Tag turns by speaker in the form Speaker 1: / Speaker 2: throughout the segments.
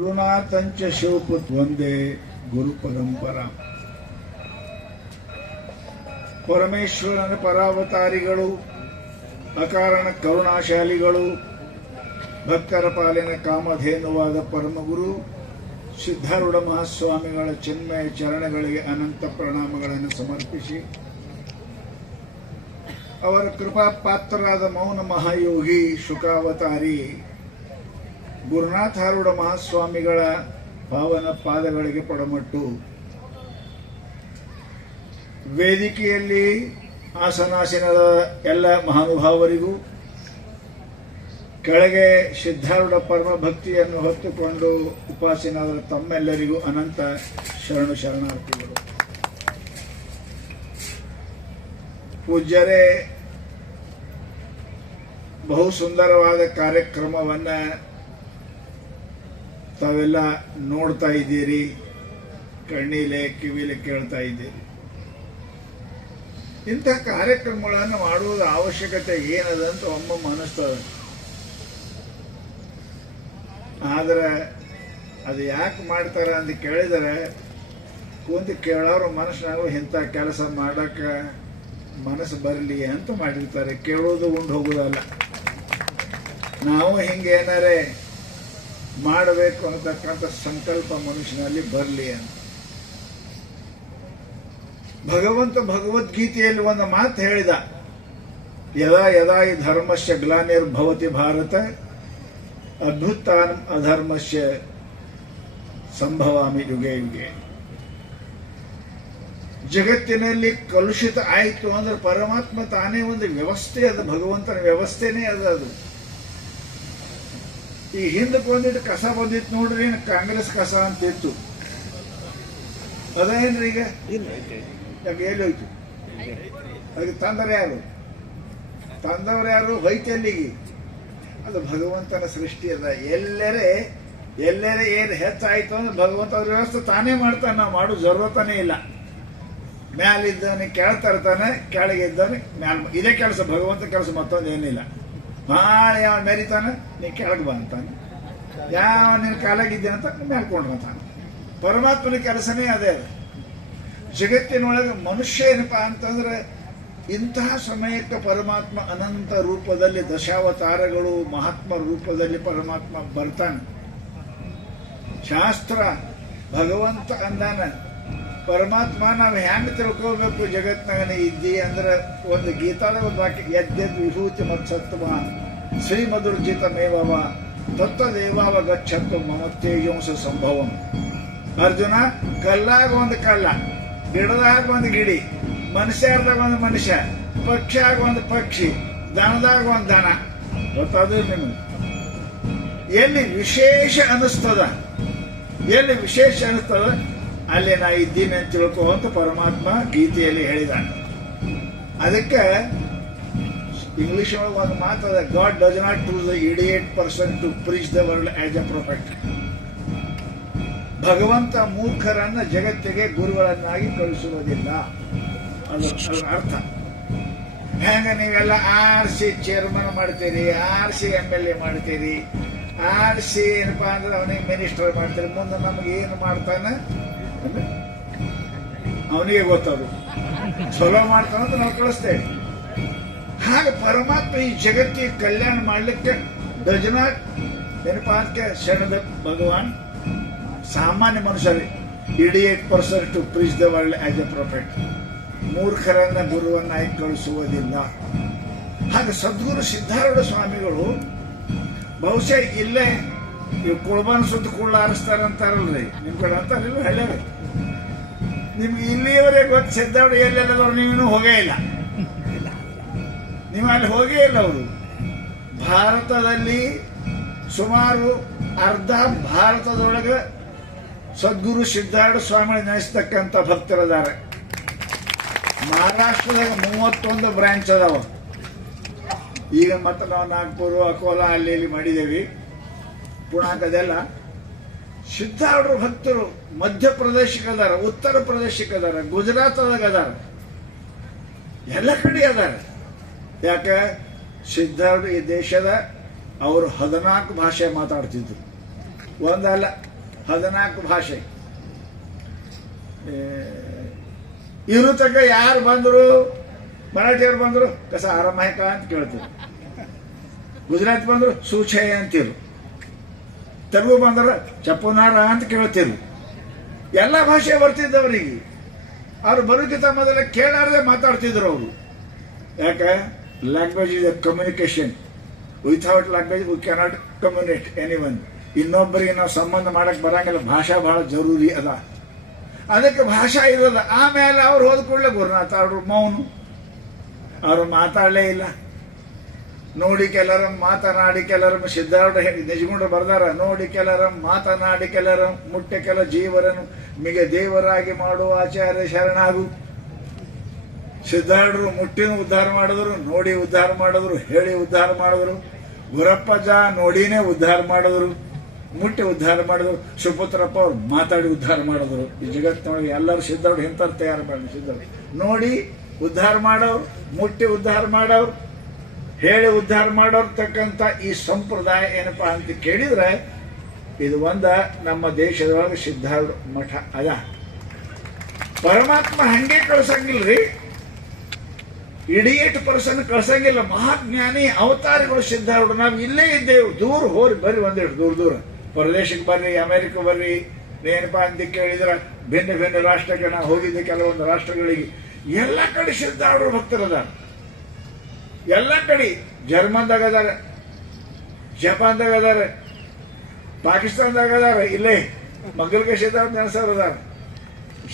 Speaker 1: ಋಣಾತಂಚ ಶಿವಪುತ್ ಒಂದೇ ಗುರು ಪರಂಪರ. ಪರಮೇಶ್ವರನ ಪರಾವತಾರಿಗಳು, ಅಕಾರಣ ಕರುಣಾಶಾಲಿಗಳು, ಭಕ್ತರ ಪಾಲಿನ ಕಾಮಧೇನುವಾದ ಪರಮಗುರು, ಸಿದ್ಧಾರೂಢ ಮಹಾಸ್ವಾಮಿಗಳ ಚಿನ್ಮಯ ಚರಣಗಳಿಗೆ ಅನಂತ ಪ್ರಣಾಮಗಳನ್ನು ಸಮರ್ಪಿಸಿ, ಅವರ ಕೃಪಾ ಪಾತ್ರರಾದ ಮೌನ ಮಹಾಯೋಗಿ ಶುಕಾವತಾರಿ ಗುರುನಾಥಾರೂಢ ಮಹಾಸ್ವಾಮಿಗಳ ಪಾವನ ಪಾದಗಳಿಗೆ ಪಡಮಟ್ಟು. ವೇದಿಕೆಯಲ್ಲಿ ಆಸನಾಸನದ ಎಲ್ಲ ಮಹಾನುಭಾವರಿಗೂ, ಕೆಳಗೆ ಸಿದ್ಧಾರೂಢ ಪರಮ ಭಕ್ತಿಯನ್ನು ಹೊತ್ತುಕೊಂಡು ಉಪಾಸನಾದ ತಮ್ಮೆಲ್ಲರಿಗೂ ಅನಂತ ಶರಣು ಶರಣಾರ್ಥಿಗಳು. ಪೂಜ್ಯರೇ ಬಹು ಸುಂದರವಾದ ಕಾರ್ಯಕ್ರಮವನ್ನ ತಾವೆಲ್ಲ ನೋಡ್ತಾ ಇದ್ದೀರಿ, ಕಣ್ಣೀಲೆ, ಕಿವಿಲೆ ಕೇಳ್ತಾ ಇದ್ದೀರಿ. ಇಂಥ ಕಾರ್ಯಕ್ರಮಗಳನ್ನು ಮಾಡುವುದ ಅವಶ್ಯಕತೆ ಏನದಂತ ಒಮ್ಮೊಮ್ಮೆ ಅನಿಸ್ತದೆ ಆದರೆ ಅದು ಯಾಕೆ ಮಾಡ್ತಾರೆ ಅಂತ ಕೇಳಿದರೆ, ಕೂತು ಕೇಳೋರು ಮನಸ್ಸಿನಾಗೂ ಇಂಥ ಕೆಲಸ ಮಾಡೋಕ್ಕೆ ಮನಸ್ಸು ಬರಲಿ ಅಂತ ಮಾಡಿರ್ತಾರೆ. ಕೇಳೋದು ಉಂಡು ಹೋಗೋದಲ್ಲ ನಾವು ಹಿಂಗೆ ಏನಾರೇ ಮಾಡಬೇಕು ಅನ್ನತಕ್ಕಂಥ ಸಂಕಲ್ಪ ಮನುಷ್ಯನಲ್ಲಿ ಬರಲಿ ಅಂತ. ಭಗವಂತ ಭಗವದ್ಗೀತೆಯಲ್ಲಿ ಒಂದು ಮಾತು ಹೇಳಿದ, ಯದಾ ಯದಾ ಈ ಧರ್ಮಸ್ಯ ಗ್ಲಾನಿರ್ಭವತಿ ಭಾರತ ಅದ್ಭುತ ಅಧರ್ಮಸ್ಯ ಸಂಭವಾಮಿ ಯುಗೆ ಯುಗೆ. ಜಗತ್ತಿನಲ್ಲಿ ಕಲುಷಿತ ಆಯಿತು ಅಂದ್ರೆ ಪರಮಾತ್ಮ ತಾನೇ ಒಂದು ವ್ಯವಸ್ಥೆ, ಅದು ಭಗವಂತನ ವ್ಯವಸ್ಥೆನೇ ಅದು ಅದು. ಈ ಹಿಂದಕ್ಕೆ ಬಂದಿಟ್ಟು ಕಸ ಬಂದಿತ್ತು ನೋಡ್ರಿ ಕಾಂಗ್ರೆಸ್ ಕಸ ಅಂತ ಇತ್ತು. ಅದೇನ್ರಿ ಈಗ? ಯಾಕೆ ಹೋಯ್ತು ಅದಕ್ಕೆ ತಂದರೆ ಯಾರು? ತಂದವ್ರು ಯಾರು? ಹೊಯ್ತಲ್ಲಿಗೆ ಅದು ಭಗವಂತನ ಸೃಷ್ಟಿ ಅದ ಎಲ್ಲರೇ ಎಲ್ಲರೇ ಏನು ಹೆಚ್ಚಾಯ್ತು ಅಂದ್ರೆ ಭಗವಂತ ಅವ್ರ ವ್ಯವಸ್ಥೆ ತಾನೇ ಮಾಡ್ತಾನೆ. ನಾವು ಮಾಡೋ ಜರೂರತನೇ ಇಲ್ಲ. ಮ್ಯಾಲಿದ್ದಾನೆ ಕೆಳ ತರ್ತಾನೆ ಕೆಳಗಿದ್ದಾನೆ ಮ್ಯಾಲ ಇದೇ ಕೆಲಸ, ಭಗವಂತ ಕೆಲಸ ಮತ್ತೊಂದು ಏನಿಲ್ಲ. ಭಾಳ ಯಾವ ಮೆರಿತಾನೆ, ನೀ ಕೆಳಗೆ ಬಾ ಅಂತಾನೆ. ಯಾವ ನಿನ್ನ ಕಾಲಾಗಿದ್ದೆ ಅಂತ ಮೇಲ್ಕೊಂಡ್ರಂತಾನೆ ಪರಮಾತ್ಮನ ಕೆಲಸನೇ ಅದೇ ಅದು. ಜಗತ್ತಿನೊಳಗೆ ಮನುಷ್ಯ ಏನಪ್ಪ ಅಂತಂದ್ರೆ ಇಂತಹ ಸಮಯಕ್ಕೆ ಪರಮಾತ್ಮ ಅನಂತ ರೂಪದಲ್ಲಿ ದಶಾವತಾರಗಳು, ಮಹಾತ್ಮ ರೂಪದಲ್ಲಿ ಪರಮಾತ್ಮ ಬರ್ತಾನೆ. ಶಾಸ್ತ್ರ ಭಗವಂತ ಅಂದಾನ. ಪರಮಾತ್ಮ, ನಾವು ಹೆಂಗೆ ತಿಳ್ಕೋಬೇಕು ಜಗತ್ನಾಗನೆ ಇದ್ದಿ ಅಂದ್ರೆ ಒಂದು ಗೀತಾದ ಒಂದು ವಾಕ್ಯ ಯದ್ಯದ್ ವಿಭೂತಿ ಮತ್ಸತ್ವ ಶ್ರೀಮಧುರ್ಜಿತ ಮೇವವ ತತ್ವದೇವಾವ ಗಚ್ಚತ್ತು ಮಮ ತೇಜಂಸ ಸಂಭವಂ. ಅರ್ಜುನ, ಕಲ್ಲಾಗ ಒಂದು ಕಲ್ಲ, ಗಿಡದಾಗ ಒಂದು ಗಿಡಿ, ಮನುಷ್ಯರ್ದಾಗ ಒಂದು ಮನುಷ್ಯ, ಪಕ್ಷಿಯಾಗ ಒಂದು ಪಕ್ಷಿ, ದನದಾಗ ಒಂದು ದನ. ಗೊತ್ತಾದ ನಿಮಗೆ? ಎಲ್ಲಿ ವಿಶೇಷ ಅನಿಸ್ತದ? ಎಲ್ಲಿ ವಿಶೇಷ ಅನಿಸ್ತದ? ಅಲ್ಲಿ ನಾ ಇದ್ದೀನಿ ಅಂತ ತಿಳ್ಕೊ ಅಂತ ಪರಮಾತ್ಮ ಗೀತೆಯಲ್ಲಿ ಹೇಳಿದಾನೆ. ಅದಕ್ಕೆ ಇಂಗ್ಲಿಷ್ ಒಳಗೆ ಒಂದು ಮಾತದ God does not to the idiot person to preach the world as a prophet ಭಗವಂತ ಮೂರ್ಖರನ್ನ ಜಗತ್ತಿಗೆ ಗುರುಗಳನ್ನಾಗಿ ಕಳಿಸುವುದಿಲ್ಲ ಅದು ಅರ್ಥ. ಹೆಂಗ ನೀವೆಲ್ಲ ಆರ್ ಸಿ ಚೇರ್ಮನ್ ಮಾಡ್ತೀರಿ, R C M L A ಮಾಡ್ತೀರಿ, ಆರ್ ಸಿ ಏನಪ್ಪಾ ಅಂದ್ರೆ ಅವನಿಗೆ ಮಿನಿಸ್ಟರ್ ಮಾಡ್ತೀರಿ, ಮುಂದೆ ನಮ್ಗೆ ಏನು ಮಾಡ್ತಾನೆ? ಅವನಿಗೆ ಗೊತ್ತದು. ಚಲೋ ಮಾಡ್ತಾನ ಅಂತ ನಾವು ಕಳಿಸ್ತೇವೆ ಹಾಗೆ ಪರಮಾತ್ಮ ಈ ಜಗತ್ತಿಗೆ ಕಲ್ಯಾಣ ಮಾಡಲಿಕ್ಕೆ ಡಜನಾಟ್ ಏನಪ್ಪಾ ಶರಣದ ಭಗವಾನ್ ಸಾಮಾನ್ಯ ಮನುಷ್ಯರಿ, ಇಡೀ eight percent to preach the world as a prophet ಮೂರ್ಖರನ್ನ ಗುರುವನ್ನಾಗಿ ಕಳಿಸುವುದಿಲ್ಲ? ಹಾಗೆ ಸದ್ಗುರು ಸಿದ್ಧಾರೂಢ ಸ್ವಾಮಿಗಳು ಬಹುಶಃ ಇಲ್ಲೇ ಇವ್ ಕುಳ್ಬಾನ್ ಸುತ್ತ ಕುಳ್ಳ ಆರಿಸ್ತಾರ ಅಂತಾರಲ್ರಿ. ನಿಮ್ ಕಡೆ ಅಂತಾರಿಲ್ಲ ಹಳ್ಳಿ ನಿಮ್ಗೆ ಇಲ್ಲಿಯವರೆಗೆ ಗೊತ್ತು ಸಿದ್ದಾವಡಿ ಎಲ್ಲೆಲ್ಲದವ್ರು ನೀವಿನ್ನೂ ಹೋಗೇ ಇಲ್ಲ. ನೀವು ಅಲ್ಲಿ ಹೋಗೇ ಇಲ್ಲ ಅವರು. ಭಾರತದಲ್ಲಿ ಸುಮಾರು ಅರ್ಧ ಭಾರತದೊಳಗೆ ಸದ್ಗುರು ಸಿದ್ಧಾರೂಢ ಸ್ವಾಮಿ ನೆನೆಸ್ತಕ್ಕಂಥ ಭಕ್ತರಿದ್ದಾರೆ ಮಹಾರಾಷ್ಟ್ರದಾಗ ಮೂವತ್ತೊಂದು ಬ್ರಾಂಚ್ ಅದಾವ. ಈಗ ಮತ್ತೆ ನಾವು ನಾಗ್ಪುರ್, ಅಕೋಲಾ, ಅಲ್ಲಿ, ಇಲ್ಲಿ ಮಾಡಿದ್ದೇವೆ ಪುಣಾಕದೆಲ್ಲ ಸಿದ್ಧಾರೂಢ ಭಕ್ತರು ಮಧ್ಯಪ್ರದೇಶಕ್ಕೆ ಅದಾರ ಉತ್ತರ ಪ್ರದೇಶಕ್ಕೆ ಅದಾರ ಗುಜರಾತ್ದಾಗ ಅದಾರ ಎಲ್ಲ ಕಡೆ ಅದಾರ. ಯಾಕೆ? ಸಿದ್ಧಾರೂಢ ಈ ದೇಶದ ಅವರು ಹದಿನಾಲ್ಕು ಭಾಷೆ ಮಾತಾಡ್ತಿದ್ರು. ಒಂದಲ್ಲ, ಹದಿನಾಲ್ಕು ಭಾಷೆ. ಇರು ತಕ್ಕ ಯಾರು ಬಂದರು? ಮರಾಠಿಯವ್ರು ಬಂದರು? ಕಸ ಆರಾಮಾಯಕ ಅಂತ ಕೇಳ್ತಿದ್ರು. ಗುಜರಾತ್ ಬಂದರು? ಸೂಚಯ ಅಂತಿರು. ತೆಲುಗು ಬಂದ್ರೆ ಚಪ್ಪುನಾರ ಅಂತ ಕೇಳ್ತಿರು ಎಲ್ಲ ಭಾಷೆ ಬರ್ತಿದ್ದವರಿಗೆ ಅವ್ರು ಬರೋಕ್ಕಿಂತ ಮೊದಲ ಕೇಳಾರದೆ ಮಾತಾಡ್ತಿದ್ರು ಅವರು. ಯಾಕೆ? Language is communication without language we cannot communicate anyone ಇನ್ನೊಬ್ಬರಿಗೆ ನಾವು ಸಂಬಂಧ ಮಾಡಕ್ಕೆ ಬರಂಗಿಲ್ಲ. ಭಾಷಾ ಬಹಳ ಜರೂರಿ ಅದ. ಅದಕ್ಕೆ ಭಾಷಾ ಇರೋಲ್ಲ. ಆಮೇಲೆ ಅವ್ರು ಹೋದ ಕೂಡಲೇ ಗುರುನಾಥ ಅವರು ಮೌನು. ಅವರು ಮಾತಾಡಲೇ ಇಲ್ಲ. ನೋಡಿ ಕೆಲರ ಮಾತನಾಡಿ ಕೆಲರ ಸಿದ್ಧಾರ್ಥ ನಿಜಗುಂಡ ಬರ್ದಾರ, ನೋಡಿ ಕೆಲರ ಮಾತನಾಡಿ ಕೆಲರ ಮುಟ್ಟೆ ಕೆಲ ಜೀವರನ್ನು ಮಿಗ ದೇವರಾಗಿ ಮಾಡುವ ಆಚಾರ್ಯ ಶರಣಾಗು. ಸಿದ್ಧಾರ್ಥರು ಮುಟ್ಟಿನ ಉದ್ಧಾರ ಮಾಡಿದ್ರು, ನೋಡಿ ಉದ್ಧಾರ ಮಾಡಿದ್ರು, ಹೇಳಿ ಉದ್ಧಾರ ಮಾಡಿದ್ರು. ಗುರಪ್ಪಜ ನೋಡಿನೇ ಉದ್ಧಾರ ಮಾಡಿದ್ರು, ಮುಟ್ಟಿ ಉದ್ಧಾರ ಮಾಡಿದ್ರು. ಸುಪುತ್ರಪ್ಪ ಅವ್ರು ಮಾತಾಡಿ ಉದ್ಧಾರ ಮಾಡಿದ್ರು. ಈ ಜಗತ್ತಿನೊಳಗೆ ಎಲ್ಲರೂ ಸಿದ್ಧಾರ್ಥ ಇಂಥವ್ರು ತಯಾರು ಮಾಡಿ ಸಿದ್ಧಾರ್ಥ. ನೋಡಿ ಉದ್ಧಾರ ಮಾಡೋರು ಮುಟ್ಟಿ ಉದ್ಧಾರ ಮಾಡೋರು ಹೇಳಿ ಉದ್ಧಾರ ಮಾಡೋರ್ತಕ್ಕಂಥ ಈ ಸಂಪ್ರದಾಯ ಏನಪ್ಪಾ ಅಂತ ಕೇಳಿದ್ರೆ, ಇದು ಒಂದ ನಮ್ಮ ದೇಶದೊಳಗೆ ಸಿದ್ಧಾರ್ಥ ಮಠ ಅದ. ಪರಮಾತ್ಮ ಹಂಗೆ ಕಳ್ಸಂಗಿಲ್ರಿ. ಇಡಿಯೇಟ್ ಪರ್ಸನ್ ಕಳ್ಸಂಗಿಲ್ಲ. ಮಹಾಜ್ಞಾನಿ, ಅವತಾರಿಗಳು ಸಿದ್ಧಾರ್ಥ. ನಾವು ಇಲ್ಲೇ ಇದ್ದೇವೆ. ದೂರ ಹೋರಿ, ಬರ್ರಿ ಒಂದಿಷ್ಟು ದೂರ ದೂರ. ಪರದೇಶಕ್ಕೆ ಬರ್ರಿ, ಅಮೆರಿಕ ಬರ್ರಿ. ಏನಪ್ಪಾ ಅಂತ ಕೇಳಿದ್ರೆ, ಭಿನ್ನ ಭಿನ್ನ ರಾಷ್ಟ್ರಕ್ಕೆ ನಾವು ಹೋಗಿದ್ದೆ ಕೆಲವೊಂದು ರಾಷ್ಟ್ರಗಳಿಗೆ. ಎಲ್ಲ ಕಡೆ ಸಿದ್ಧಾರ್ಥ ಭಕ್ತರದಾರ. ಎಲ್ಲ ಕಡೆ ಜರ್ಮನ್ದಾಗ ಅದಾರ ಜಪಾನ್ದಾಗ ಅದಾರ ಪಾಕಿಸ್ತಾನದಾಗ ಅದಾರ ಇಲ್ಲೇ ಮಗಲ್ಗೆ ಸಿದ್ಧಾರ್ಥ ನೆನೆಸೋರು ಅದಾರ.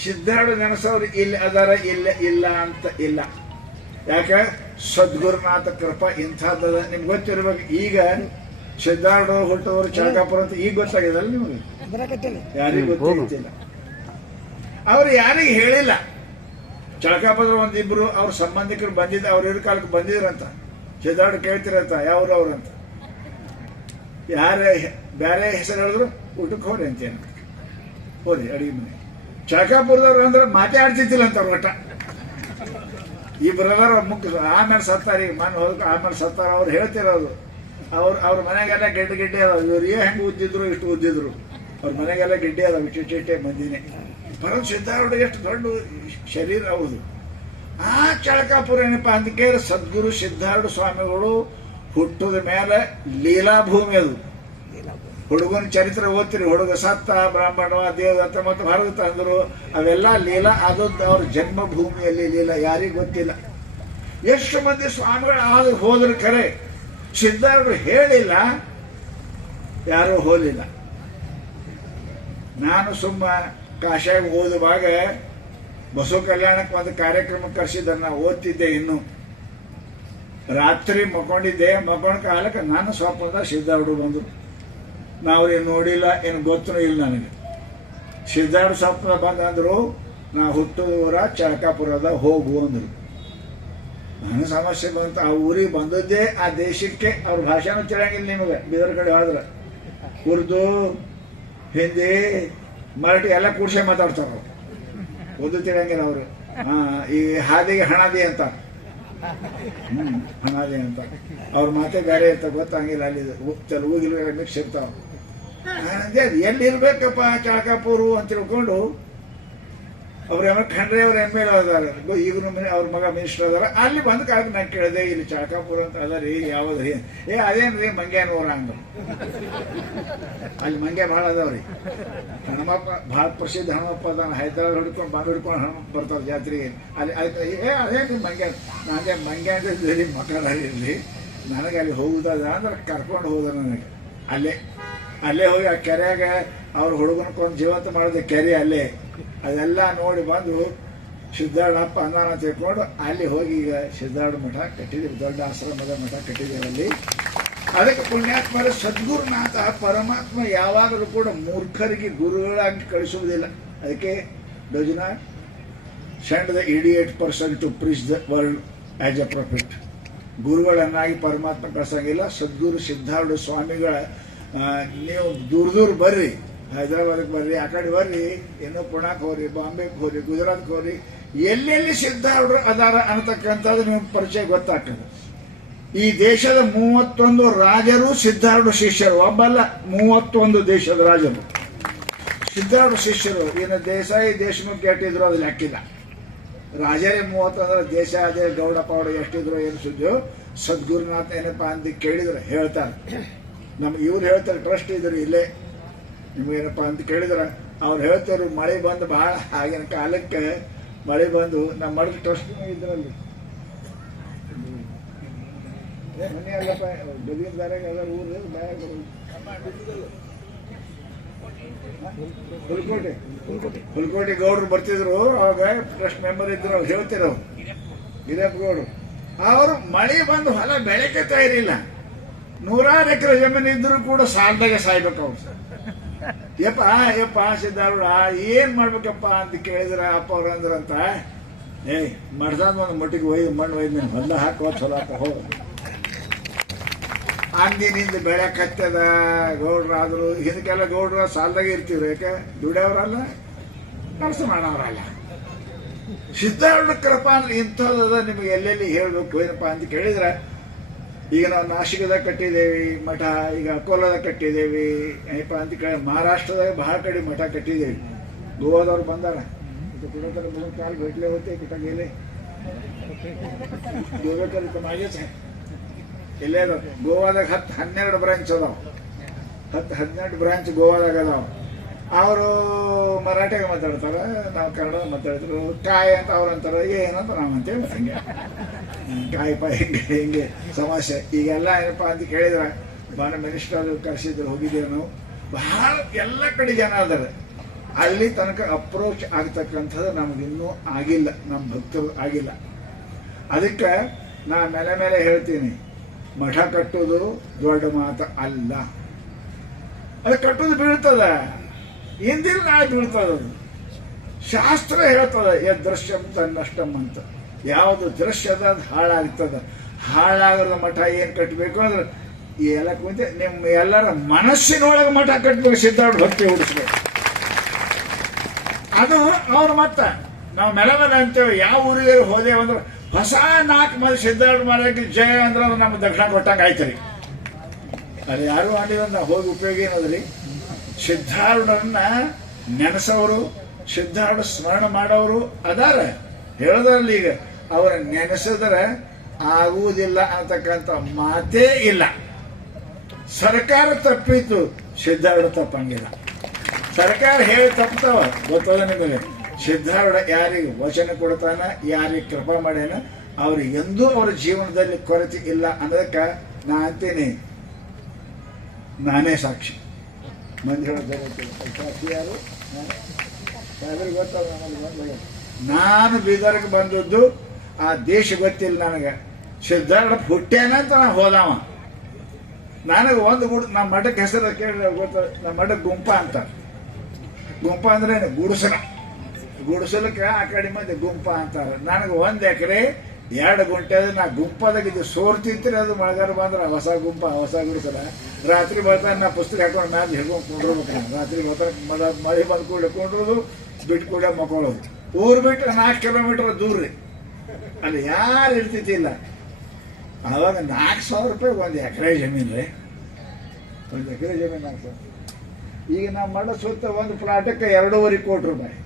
Speaker 1: ಸಿದ್ಧಾರ್ಥ ನೆನೆಸೋರು ಇಲ್ಲಿ ಅದಾರ ಇಲ್ಲ ಇಲ್ಲ ಅಂತ ಇಲ್ಲ. ಯಾಕೆ? ಸದ್ಗುರುನಾಥ ಕೃಪಾ ಇಂಥದ್ದದ. ನಿಮ್ಗೆ ಗೊತ್ತಿರ್ಬೇಕು ಈಗ ಸಿದ್ಧಾರ್ಥ ಹುಟ್ಟವರು ಚಳಕಾಪುರ ಅಂತ ಈಗ ಗೊತ್ತಾಗಿದಲ್ಲ ನಿಮಗೆ?
Speaker 2: ಬರಕತ್ತಿಲ್ಲ
Speaker 1: ಯಾರಿಗೂ ಗೊತ್ತಿಲ್ಲ ಅವ್ರು ಯಾರಿಗೂ ಹೇಳಿಲ್ಲ. ಚಳಕಾಪದ್ರ ಒಂದಿಬ್ರು ಅವ್ರ ಸಂಬಂಧಿಕರು ಬಂದಿದ್ದ ಅವ್ರ ಇವ್ರ ಕಾಲಕ್ಕೆ ಬಂದಿದ್ರಂತ. ಸಿದ್ಧಾರ್ಥ ಕೇಳ್ತಿರಂತ, ಯಾವ್ರು ಅವ್ರಂತ. ಯಾರ ಬೇರೆ ಹೆಸರು ಹೇಳಿದ್ರು ಊಟಕ್ಕೆ ಹೋರಿ ಅಂತೇನು. ಹೋರಿ, ಅಡಿಗೆ ಮನೆ. ಚಳಕಾಪುರದವ್ರು ಅಂದ್ರೆ ಮಾತಾಡ್ತಿದ್ದಿಲ್ಲ ಅಂತ ಅವ್ರ ಘಟ್ಟ ಈ ಬ್ರದರ್ ಆಮೇಲೆ ಸತ್ತಾರ ಈಗ ಮನೆ ಆಮೇಲೆ ಸತ್ತಾರ ಅವ್ರು ಹೇಳ್ತಿರೋದು. ಅವ್ರ ಅವ್ರ ಮನೆಗೆಲ್ಲ ಗೆಡ್ಡೆ ಗೆಡ್ಡೆ ಅದಾವ. ಇವ್ರು ಏ ಹೆಂಗೆ ಉದ್ದಿದ್ರು, ಇಷ್ಟು ಉದ್ದಿದ್ರು. ಅವ್ರ ಮನೆಗೆಲ್ಲ ಗೆಡ್ಡೆ ಅದಾವ ಇಟ್ಟೆ ಮಂದಿನೇ ಪರಮ ಸಿದ್ಧಾರೂಢ ಎಷ್ಟು ದೊಡ್ಡ ಶರೀರ ಹೌದು. ಆ ಚಳಕಾಪುರ ಏನಪ್ಪ ಅದಕ್ಕೆ ಸದ್ಗುರು, ಸಿದ್ಧಾರೂಢ ಸ್ವಾಮಿಗಳು ಹುಟ್ಟದ ಮೇಲೆ ಲೀಲಾಭೂಮಿ ಅದು. ಹುಡುಗನ ಚರಿತ್ರೆ ಓದ್ತೀರಿ, ಹುಡುಗ ಸತ್ತ, ಬ್ರಾಹ್ಮಣ, ದೇವದತ್ತ ಮತ್ತು ಭಾರತ ಅಂದರು ಅವೆಲ್ಲ ಲೀಲಾ ಅದು ಅವ್ರ ಜನ್ಮಭೂಮಿಯಲ್ಲಿ ಲೀಲಾ, ಯಾರಿಗೂ ಗೊತ್ತಿಲ್ಲ. ಎಷ್ಟು ಮಂದಿ ಸ್ವಾಮಿಗಳು ಆದ್ರೆ ಹೋದ್ರ ಕರೆ ಸಿದ್ಧಾರೂಢರು ಹೇಳಿಲ್ಲ, ಯಾರೂ ಹೋಲಿಲ್ಲ. ನಾನು ಸುಮ್ಮ ಕಾಶಾಗ ಓದುವಾಗ ಬಸವ ಕಲ್ಯಾಣಕ್ಕೆ ಒಂದು ಕಾರ್ಯಕ್ರಮ ಕರೆಸಿದ್ದನ್ನ ಓದ್ತಿದ್ದೆ ಇನ್ನು. ರಾತ್ರಿ ಮಕ್ಕೊಂಡಿದ್ದೆ, ಮಕ್ಕೊಂಡ ಕಾಲಕ್ಕೆ ನಾನು ಸ್ವಪ್ನದ ಸಿದ್ಧಾರ್ಡು ಬಂದರು ನಾವು ಏನು ನೋಡಿಲ್ಲ, ಏನು ಗೊತ್ತೂ ಇಲ್ಲ ನನಗೆ. ಸಿದ್ಧಾರ್ಡು ಸ್ವಪ್ನ ಬಂದಂದ್ರು, ನಾ ಹುಟ್ಟೂರ ಚಳಕಾಪುರದ ಹೋಗು ಅಂದರು. ನನ್ನ ಸಮಸ್ಯೆ ಬಂತು, ಆ ಊರಿಗೆ ಬಂದದ್ದೇ ಆ ದೇಶಕ್ಕೆ ಅವ್ರ ಭಾಷೆನೂ ತಿಳಿಯಂಗಿಲ್ಲ ನಿಮಗೆ, ಬೀದರ್ ಕಡೆ ಹೋದ್ರೆ ಉರ್ದು ಹಿಂದಿ ಮರಾಠಿ ಎಲ್ಲ ಕೂಡ್ಸೆ ಮಾತಾಡ್ತಾರೆ ಅವ್ರು. ಓದು ತಿಳಿಯಂಗಿಲ್ಲ ಅವರು. ಈ ಹಾದಿಗೆ ಹಣಾದಿ ಅಂತ. ಹ್ಮ್ ಹಣಾದಿ ಅಂತ. ಅವ್ರ ಮಾತೆ ಬೇರೆ ಅಂತ ಗೊತ್ತಾಗಿಲ್ಲ ಅಲ್ಲಿ ತೆಲುಗು ಗಿಲುಗು ಮಿಕ್ಸ್ ಇರ್ತಾವ. ಅದೇ ಅದು. ಎಲ್ಲಿ ಇರ್ಬೇಕಪ್ಪ ಚಾಕಾಪುರು ಅಂತ ತಿಳ್ಕೊಂಡು ಅವ್ರ ಎಂ ಖಂಡ್ರೆ ಅವ್ರ ಎಂ ಎಲ್ ಅದಾರ ಈಗನು ಅವ್ರ ಮಗ ಮಿನಿಸ್ಟರ್ ಅದಾರ ಅಲ್ಲಿ ಬಂದ ಕಾಲಕ್ಕೆ ನಾನು ಕೇಳಿದೆ, ಇಲ್ಲಿ ಚಾಕಾಪುರ ಅಂತ ಅದ ರೀ ಯಾವ್ದು ಏ, ಅದೇನ್ರಿ ಮಂಗ್ಯಾನೂರ ಹಂಗ ಅಲ್ಲಿ ಮಂಗ್ಯ ಭಾಳ ಅದಾವ್ರಿ. ಹನುಮಪ್ಪ, ಭಾಳ ಪ್ರಸಿದ್ಧ ಹನುಮಪ್ಪ ಅದಾನ. ಹೈದರಾಬಾದ್ ಹಿಡ್ಕೊಂಡು ಬಾಂಬೆ ಹಿಡ್ಕೊಂಡು ಹನುಮಪ್ಪ ಬರ್ತಾರೆ ಜಾತ್ರೆಗೆ. ಅಲ್ಲಿ ಆಯ್ತು. ಏ ರೀ ಮಂಗ್ಯ? ನಾನೇ ಮಂಗ್ಯ ಅಂದ್ರೆ ಮಕ್ಕಳ ಇರಲಿ ನನಗೆ ಅಲ್ಲಿ ಹೋಗುದದ ಅಂದ್ರೆ ಕರ್ಕೊಂಡು ಹೋದ ನನಗೆ. ಅಲ್ಲೇ. ಅಲ್ಲೇ ಹೋಗಿ ಆ ಕೆರೆಯಾಗ ಅವ್ರ ಹುಡುಗನಕ್ಕೊಂದು ಜೀವಂತ ಮಾಡಿದೆ ಕೆರೆ ಅಲ್ಲೇ. ಅದೆಲ್ಲ ನೋಡಿ ಬಂದು ಸಿದ್ಧಾರ್ಡಪ್ಪ ಅನ್ನಾನ ತಿಳ್ಕೊಂಡು ಅಲ್ಲಿ ಹೋಗಿ ಈಗ ಸಿದ್ಧಾರ್ಡ ಮಠ ಕಟ್ಟಿದ್ದೀವಿ ದೊಡ್ಡ ಆಶ್ರಮದ ಮಠ ಕಟ್ಟಿದ್ದೀವಿ ಅಲ್ಲಿ. ಅದಕ್ಕೆ ಪುಣ್ಯಾತ್ಮರ ಸದ್ಗುರುನಾಥ, ಪರಮಾತ್ಮ ಯಾವಾಗಲೂ ಕೂಡ ಮೂರ್ಖರಿಗೆ ಗುರುಗಳಾಗಿ ಕಳಿಸುವುದಿಲ್ಲ. ಅದಕ್ಕೆ does not send the idiot person to preach the world as a prophet ಗುರುಗಳನ್ನಾಗಿ ಪರಮಾತ್ಮ ಕಳ್ಸಂಗಿಲ್ಲ. ಸದ್ಗುರು ಸಿದ್ಧಾರ್ಡ ಸ್ವಾಮಿಗಳ ನೀವು ದೂರ ದೂರ ಬರ್ರಿ. ಹೈದರಾಬಾದಕ್ಕೆ ಬರ್ರಿ, ಆ ಕಡೆ ಬರ್ರಿ ಇನ್ನೂ ಪುಣಾಕ್ ಹೋಗ್ರಿ ಬಾಂಬೆಗೆ ಹೋಗ್ರಿ ಗುಜರಾತ್ಗೆ ಹೋಗ್ರಿ, ಎಲ್ಲೆಲ್ಲಿ ಸಿದ್ಧಾರ್ಢರು ಅದಾರ ಅನ್ನತಕ್ಕಂಥದ್ದು ನಿಮ್ಮ ಪರಿಚಯ ಗೊತ್ತಾಗ್ತದೆ. ಈ ದೇಶದ ಮೂವತ್ತೊಂದು ರಾಜರು ಸಿದ್ಧಾರ್ಢ ಶಿಷ್ಯರು, ಒಬ್ಬಲ್ಲ ಮೂವತ್ತೊಂದು ದೇಶದ ರಾಜರು. ಸಿದ್ಧಾರ್ಢ ಶಿಷ್ಯರು ಏನು ದೇಸಾಯಿ ದೇಶಮುಖ್ ಕೆಟ್ಟಿದ್ರು, ಅದು ಲೆಕ್ಕಿಲ್ಲ. ರಾಜರೇ ಮೂವತ್ತಂದ್ರೆ ದೇಶ ಅದೇ ಗೌಡ ಪೌಡ ಎಷ್ಟಿದ್ರು, ಏನು ಸುದ್ದಿಯೋ, ಸದ್ಗುರುನಾಥ ಏನಪ್ಪಾ ಅಂತ ಕೇಳಿದ್ರೆ ಹೇಳ್ತಾರೆ. ನಮ್ಗೆ ಇವ್ರು ಹೇಳ್ತಾರೆ, ಟ್ರಸ್ಟ್ ಇದ್ರು ಇಲ್ಲೇ ನಿಮ್ಗೇನಪ್ಪ ಅಂತ ಕೇಳಿದ್ರೆ? ಅವ್ರು ಹೇಳ್ತಾರೆ ಮಳೆ ಬಂದು ಭಾಳ ಆಗಿನ ಕಾಲಕ್ಕೆ ಮಳೆ ಬಂದು ನಮ್ಮ ಮಡದ ಟ್ರಸ್ಟ್ ಇದ್ರಲ್ಲಿ ಮನೆ ಅಲ್ಲಪ್ಪ ಅದ ಊರು ಹುಲ್ಕೋಟೆ. ಗೌಡ್ರು ಬರ್ತಿದ್ರು, ಅವಾಗ ಟ್ರಸ್ಟ್ ಮೆಂಬರ್ ಇದ್ರು ಅವ್ರು ಹೇಳ್ತಿರೋ ಗಿರಪ್ಪ ಗೌಡ್ರು ಅವರು ಮಳೆ ಬಂದು ಹೊಲ ಬೆಳಕತ್ತಾ ಇರಲಿಲ್ಲ ನೂರಾರು ಎಕರೆ ಜಮೀನು ಇದ್ರು ಕೂಡ ಸಾಲದಾಗ ಸಾಯ್ಬೇಕು ಅವ್ರು. ಯಪ್ಪ ಯಪ್ಪ ಸಿದ್ದಾರೂಢ ಏನ್ ಮಾಡ್ಬೇಕಪ್ಪ ಅಂತ ಕೇಳಿದ್ರ ಅಪ್ಪ ಅವ್ರ ಅಂದ್ರಂತ, ಏಯ್ ಮಡ್ದಾದ ಒಂದು ಮಟ್ಟಿಗೆ ಒಯ್ದು ಮಣ್ಣು ಒಯ್ದು ನೀನು ಹಾಕುವ ಚಲೋ ಹೋಗ. ಅಂದಿನಿಂದ ಬೆಳೆ ಕತ್ತದ, ಗೌಡ್ರಾದ್ರು ಹಿಂದಕ್ಕೆಲ್ಲ ಗೌಡ್ರ ಸಾಲದಾಗ ಇರ್ತೀವ್ರಿ, ಯಾಕೆ? ದುಡಿಯವ್ರಲ್ಲ, ಕೆಲಸ ಮಾಡೋರಲ್ಲ ಸಿದ್ಧಾರೂಢ ಕೃಪಾ ಅಂದ್ರೆ ಇಂಥದ್ದದ ನಿಮಗೆ ಎಲ್ಲೆಲ್ಲಿ ಹೇಳ್ಬೇಕು, ಏನಪ್ಪ ಅಂತ ಕೇಳಿದ್ರೆ ಈಗ ನಾವು ನಾಶಿಕದಾಗ ಕಟ್ಟಿದ್ದೇವೆ, ಮಠ, ಈಗ ಅಕೋಲಾದಾಗ ಕಟ್ಟಿದ್ದೇವೆ ಏನಪ್ಪ ಅಂತ ಕೇಳಿ ಮಹಾರಾಷ್ಟ್ರದಾಗ ಬಹಳ ಕಡೆ ಮಠ ಕಟ್ಟಿದ್ದೇವೆ. ಗೋವಾದವ್ರು ಬಂದಾರ. ಇದು ಕುಟುಂಬ ಮೂರು ಕಾಲು ಗಟ್ಟಲೆ ಹೋಗ್ತೆ ಕುಟ ಎಲ್ಲೇ ಅದಾವ ಗೋವಾದಾಗ ಹತ್ತು ಹನ್ನೆರಡು ಬ್ರಾಂಚ್ ಅದಾವ. ಹತ್ತು ಹದಿನೆಂಟು ಬ್ರಾಂಚ್ ಗೋವಾದಾಗ ಅದಾವ. ಅವರು ಮರಾಠಿಯಾಗ ಮಾತಾಡ್ತಾರ, ನಾವು ಕನ್ನಡ ಮಾತಾಡ್ತಾರೆ ಕಾಯ್ ಅಂತ ಅವ್ರು ಅಂತಾರ ಏನಂತ ನಾವು ಅಂತೇಳಿ ಹಂಗೆ. ಹ್ಮ್, ಹೆಂಗೆ ಹೆಂಗೆ ಸಮಸ್ಯೆ. ಈಗೆಲ್ಲ ಏನಪ್ಪ ಅಂತ ಕೇಳಿದ್ರೆ ಬಾಣ ಮಿನಿಸ್ಟರ್ ಕರೆಸಿದ್ರು ಹೋಗಿದ್ದೇವೆ ನಾವು ಬಹಳ ಎಲ್ಲ ಕಡೆ ಜನ ಇದ್ದಾರೆ. ಅಲ್ಲಿ ತನಕ ಅಪ್ರೋಚ್ ಆಗ್ತಕ್ಕಂಥದ್ದು ನಮಗಿನ್ನೂ ಆಗಿಲ್ಲ. ನಮ್ಮ ಭಕ್ತರು ಆಗಿಲ್ಲ. ಅದಕ್ಕೆ ನಾ ಮೇಲೆ ಮೇಲೆ ಹೇಳ್ತೀನಿ. ಮಠ ಕಟ್ಟೋದು ದೊಡ್ಡ ಮಾತು ಅಲ್ಲ. ಅದು ಕಟ್ಟೋದು ಬೀಳ್ತದ. ಹಿಂದಿನ ನಾಳೆ ಬೀಳ್ತದ ಶಾಸ್ತ್ರ ಹೇಳ್ತದ ಯದೃಶ್ಯಂ ತನ್ನಷ್ಟಂ ಅಂತ. ಯಾವುದು ದೃಶ್ಯ ಅದ, ಅದು ಹಾಳಾಗ್ತದ. ಹಾಳಾಗದ ಮಠ ಏನು ಕಟ್ಟಬೇಕು ಅಂದ್ರೆ ಎಲ್ಲ ಕುಂತೆ ನಿಮ್ಮ ಎಲ್ಲರ ಮನಸ್ಸಿನೊಳಗೆ ಮಠ ಕಟ್ಟಬೇಕು ಸಿದ್ಧಾರ್ಥ ಭಕ್ತಿ ಹುಡಿಸ್ಬೇಕು ಅದು ಅವ್ರ ಮತ್ತ, ನಾವು ಮೆಲ ಮೇಲೆ ಅಂತೇವೆ ಯಾವ ಊರಿಗೆ ಹೋದೇವು ಅಂದ್ರೆ, ಹೊಸ ನಾಲ್ಕು ಮಂದಿ ಸಿದ್ಧಾರ್ಥ ಮಾಡಕ್ಕೆ ಜಯ ಅಂದ್ರೆ ಅದು ನಮ್ಮ ದಕ್ಷಿಣ ಕೊಟ್ಟಂಗೆ ಆಯ್ತು ರೀ ಅದು ಯಾರು ಮಾಡಿದ್ರೆ ನಾವು ಹೋಗಿ ಉಪಯೋಗ ಏನದ್ರಿ ಸಿದ್ಧಾರೂಢರನ್ನ ನೆನೆಸವರು ಸಿದ್ಧಾರ್ಢ ಸ್ಮರಣ ಮಾಡೋರು ಅದಾರ. ಹೇಳದ್ರಲ್ಲಿ ಈಗ ಅವರ ನೆನೆಸಿದ್ರೆ ಆಗುವುದಿಲ್ಲ ಅಂತಕ್ಕಂಥ ಮಾತೇ ಇಲ್ಲ. ಸರ್ಕಾರ ತಪ್ಪಿತು ಸಿದ್ಧಾರ್ಥ ತಪ್ಪಂಗಿಲ್ಲ. ಸರ್ಕಾರ ಹೇಳಿ ತಪ್ಪತಾವ ಗೊತ್ತದ ನಿಮಗೆ? ಸಿದ್ಧಾರೂಢ ಯಾರಿಗೆ ವಚನ ಕೊಡ್ತಾನ, ಯಾರಿಗೆ ಕೃಪಾ ಮಾಡ್ಯಾನ, ಅವ್ರು ಎಂದೂ ಅವರ ಜೀವನದಲ್ಲಿ ಕೊರತೆ ಇಲ್ಲ ಅನ್ನೋದಕ್ಕೆ ನಾ ಅಂತೀನಿ. ನಾನೇ ಸಾಕ್ಷಿ. ಮಂದಿ ಯಾರು? ಗೊತ್ತಾಗ ನಾನು ಬೀದರ್ಗೆ ಬಂದದ್ದು ಆ ದೇಶ ಗೊತ್ತಿಲ್ಲ ನನಗೆ. ಸಿದ್ಧಾರ್ಥ ಹುಟ್ಟ್ಯಾನ ಅಂತ ನಾ ಹೋದವ. ನನಗೆ ಒಂದು ಗುಡ್, ನಮ್ಮ ಮಠಕ್ಕೆ ಹೆಸರು ಕೇಳಿ ಗೊತ್ತ, ನಮ್ಮ ಮಠಕ್ಕೆ ಗುಂಪ ಅಂತ. ಗುಂಪ ಅಂದ್ರೆ? ಗುಡಿಸಲ. ಗುಡಿಸಲಕ್ಕೆ ಆ ಕಡೆ ಮಂದಿ ಗುಂಪ ಅಂತಾರೆ. ನನಗೆ ಒಂದು ಎಕರೆ, ಎರಡು ಗುಂಟೆ ಅದು ನಾ ಗುಂಪದಾಗ ಸೋರ್ ತಿಂತೀರಿ, ಅದು ಮಳೆಗಾರ ಬಂದ್ರೆ ಹೊಸ ಗುಂಪ ಹೊಸ ಗುಡಿಸಲ. ರಾತ್ರಿ ಬರ್ತಾನೆ ನಾ ಪುಸ್ತಕ ಹಾಕೊಂಡು ಮ್ಯಾಲೆ ಹಿಡ್ಕೊಂಡು ಕುಂಡ್ರಬೇಕು ರಾತ್ರಿ ಬರ್ತಾನೆ ಮಳೆ ಮಳೆ ಬಂದು ಕೂಡ ಕುಂಡ್ರದು ಬಿಟ್ಟು ಕೂಡ ಮಕ್ಕೊಳ್ಳೋದು ಊರು ಬಿಟ್ಟರೆ ನಾಲ್ಕು ಕಿಲೋಮೀಟರ್ ದೂರ ರೀ. ಅಲ್ಲಿ ಯಾರು ಇರ್ತಿದ್ದಿಲ್ಲ ಅವಾಗ ನಾಲ್ಕು ಸಾವಿರ ರೂಪಾಯಿ ಒಂದು ಎಕರೆ ಜಮೀನು ರೀ. ಒಂದು ಎಕರೆ ಜಮೀನು ನಾಲ್ಕು ಸಾವಿರ. ಈಗ ನಾವು ಮಾಡೋ ಸುತ್ತ ಒಂದು ಪ್ಲಾಟಕ್ಕೆ ಎರಡೂವರೆ ಕೋಟಿ ರೂಪಾಯಿ.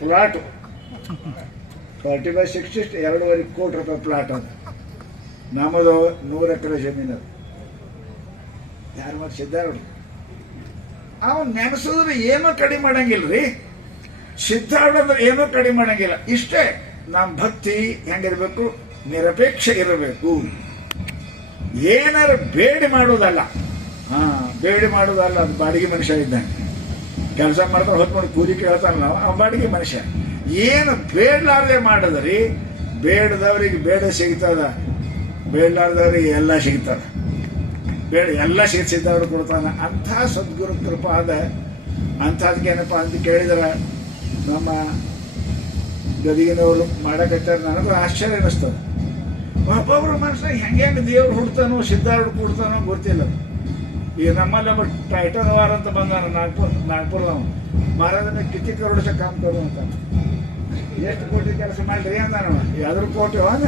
Speaker 1: ಪ್ಲಾಟು ಫಾರ್ಟಿ ಬೈ ಸಿಕ್ಸ್ಟಿ ಎರಡೂವರೆ ಕೋಟಿ ರೂಪಾಯಿ ಪ್ಲಾಟ್ ಅದು. ನಮ್ಮದು ನೂರು ಎಕರೆ ಜಮೀನು ಅದು. ಯಾರು ಮಾಡಿ ಸಿದ್ಧಾರೂಢ ಅವನು ನೆನೆಸಿದ್ರೆ ಏನೂ ಕಡಿಮೆ ಮಾಡಂಗಿಲ್ಲ ರೀ. ಸಿದ್ಧಾರೂಢ ಅಂದ್ರೆ ಏನೂ ಕಡಿಮೆ ಮಾಡಂಗಿಲ್ಲ. ಇಷ್ಟೇ. ನಮ್ಮ ಭಕ್ತಿ ಹೆಂಗಿರಬೇಕು? ನಿರಪೇಕ್ಷ ಇರಬೇಕು. ಏನಾರು ಬೇಡಿ ಮಾಡೋದಲ್ಲ ಹಾ, ಬೇಡಿ ಮಾಡೋದಲ್ಲ ಅದು ಬಾಡಿಗೆ ಮನುಷ್ಯ ಇದ್ದಂಗೆ ಕೆಲಸ ಮಾಡ್ತಾರೆ ಹೊತ್ಕೊಂಡು ಕೂಲಿ ನಾವು ಆ ಬಾಡಿಗೆ ಮನುಷ್ಯ. ಏನು ಬೇಡಲಾರ್ದೆ ಮಾಡಿದ್ರಿ, ಬೇಡದವ್ರಿಗೆ ಬೇಡ ಸಿಗ್ತದ. ಬೇಡಲಾರ್ದವ್ರಿಗೆ ಎಲ್ಲ ಸಿಗ್ತದ. ಬೇಡ, ಎಲ್ಲ ಸಿಗ್ಸಿದ್ದವ್ರು ಕೊಡ್ತಾನೆ. ಅಂಥ ಸದ್ಗುರು ಕೃಪಾದ ಅಂಥದಕ್ಕೇನಪ್ಪ ಅಂತ ಕೇಳಿದ್ರೆ ನಮ್ಮ ಗದಗಿನವರು ಮಾಡಕತ್ತಾರ ನನಗೂ ಆಶ್ಚರ್ಯ ಅನಿಸ್ತದೆ ಒಬ್ಬೊಬ್ರು ಮನುಷ್ಯ ಹೆಂಗೆ ಹೆಂಗೆ ದೇವ್ರು ಹುಡ್ತಾನೋ ಸಿದ್ಧಾರ್ಥ ಕೊಡ್ತಾನೋ ಗೊತ್ತಿಲ್ಲ. ಈಗ ನಮ್ಮಲ್ಲಿ ಒಬ್ಬ ಟೈಟಲ್ ವಾರ ಅಂತ ಬಂದಾನ, ನಾಗ್ಪುರ್, ನಾಗ್ಪುರ್ದವನು. ಮಹಾರಾಜನ ಕಿತಿ ಕರೋಡ ಕಾಮ್ ಕರು ಅಂತ. ಎಷ್ಟು ಕೋಟಿ ಕೆಲಸ ಮಾಡ್ರಿ ನಾನು ಯಾವ್ದ್ರ ಕೋಟಿ ಅಂದ